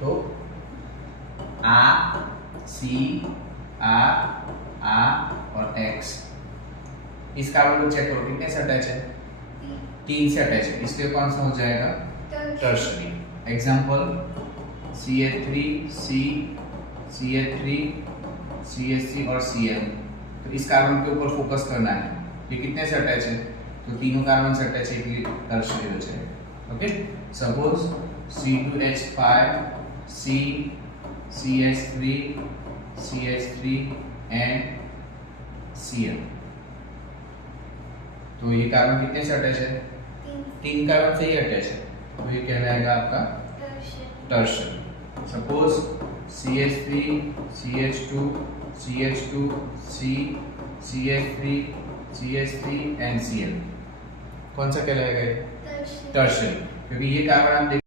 तो आ, सी, आ और एक्स। इस कार्बन को चेक करो कितने से अटैच है, 3 से अटैच है, इसलिए कौन सा हो जाएगा, tertiary. Example CH3, C, CH3, CH3 और Cl। तो इस कार्बन के ऊपर फोकस करना है, ये कितने से अटैच है, तो तीनों कार्बन से अटैच है, इसलिए टर्शरी हो जाएगा। Okay, suppose C2H5, C, CH3, CH3 and Cl। तो ये कार्बन कितने से अटैच है, 3 कार्बन से ही अटैच है, तो ये कहलाएगा आपका tertiary. Suppose CH3, CH2, CH2, C, CH3, CH3 and Cl, कौन सा कहलाएगा, टर्शरी, क्योंकि ये कार्बन आप